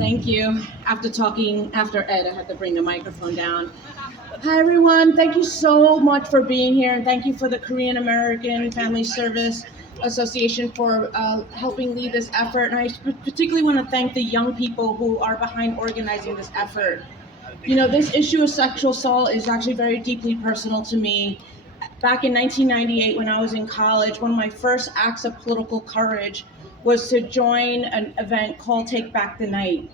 Thank you. After Ed, I had to bring the microphone down. Hi, everyone. Thank you so much for being here, and thank you for the Korean American Family Service Association for helping lead this effort. And I particularly want to thank the young people who are behind organizing this effort. You know, this issue of sexual assault is actually very deeply personal to me. Back in 1998, when I was in college, one of my first acts of political courage was to join an event called Take Back the Night.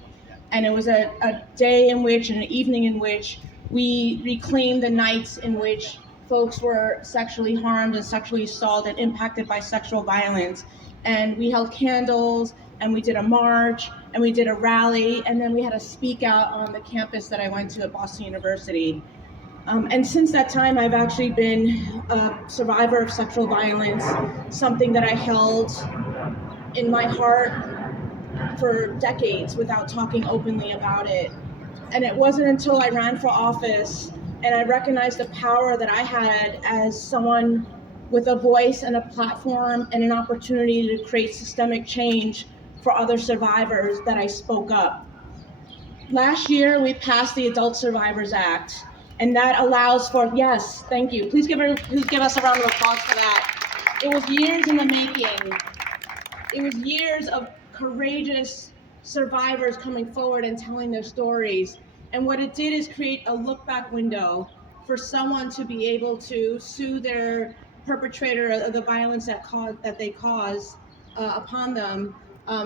And it was a day in which, and an evening in which, we reclaimed the nights in which folks were sexually harmed and sexually assaulted and impacted by sexual violence. And we held candles, and we did a march, and we did a rally, and then we had a speak out on the campus that I went to at Boston University. And since that time, I've actually been a survivor of sexual violence, something that I held in my heart for decades without talking openly about it. And it wasn't until I ran for office and I recognized the power that I had as someone with a voice and a platform and an opportunity to create systemic change for other survivors that I spoke up. Last year, we passed the Adult Survivors Act, and that allows for, yes, thank you. Please give us a round of applause for that. It was years in the making. It was years of courageous survivors coming forward and telling their stories. And what it did is create a look-back window for someone to be able to sue their perpetrator of the violence that they caused upon them,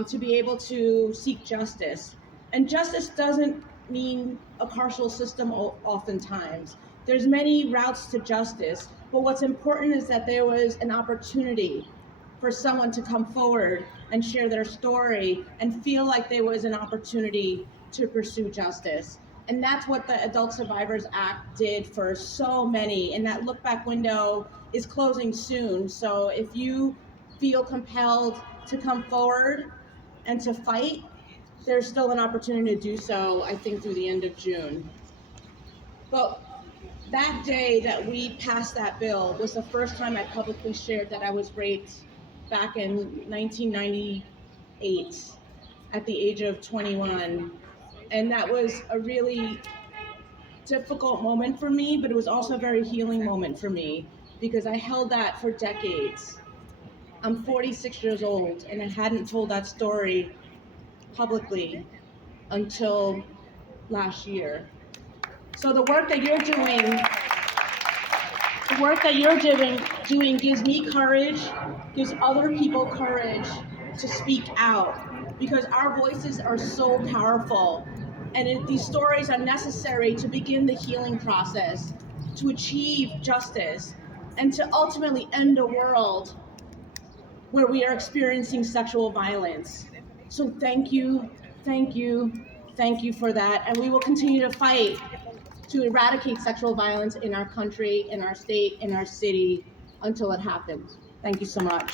to be able to seek justice. And justice doesn't mean a carceral system oftentimes. There's many routes to justice, but what's important is that there was an opportunity for someone to come forward and share their story and feel like there was an opportunity to pursue justice. And that's what the Adult Survivors Act did for so many. And that look back window is closing soon. So if you feel compelled to come forward and to fight, there's still an opportunity to do so, I think, through the end of June. But that day that we passed that bill was the first time I publicly shared that I was raped back in 1998 at the age of 21. And that was a really difficult moment for me, but it was also a very healing moment for me because I held that for decades. I'm 46 years old and I hadn't told that story publicly until last year. So the work that you're doing gives me courage, gives other people courage to speak out, because our voices are so powerful. And these stories are necessary to begin the healing process, to achieve justice, and to ultimately end a world where we are experiencing sexual violence. So thank you for that. And we will continue to fight to eradicate sexual violence in our country, in our state, in our city, until it happens. Thank you so much.